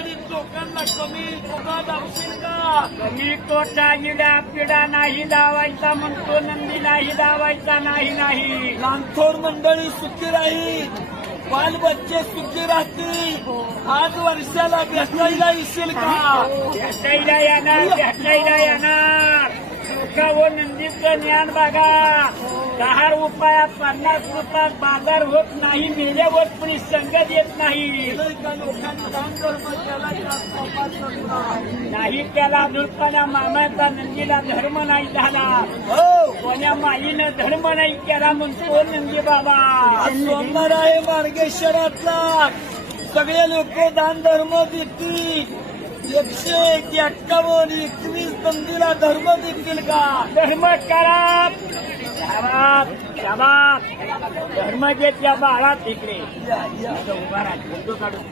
अडचणीत लोकांना कमी धोका दावशील का? कमी तोटा इडा पिडा नाही लावायचा म्हणतो नंदी नाही लावायचा नाही नाही. लांथोड मंडळी सुखी राहील बाल बच्चे सुखी राहतील. आज वर्षाला भेटायला येशील का? भेटायला येणार भेटायला येणार. तुका व नंदीचं ज्ञान बघा. दहा रुपयात पन्नास रुपयात बाजार होत नाही. मेल्यावर कुणी संगत येत नाही. नाही त्याला दुर्पणा मामाचा नंदीला धर्म नाही झाला. कोण्या माईनं धर्म नाही केला म्हणतो नंदी बाबा. सोमवार आहे मार्गेश्वरातला. सगळे लोक दान धर्म देतील. एकशे एक एक्कावन्न एकवीस बंदीला धर्म देतील का धर्म करा धर्म जे त्या बाळात तिकडे. उभा राहा काढून.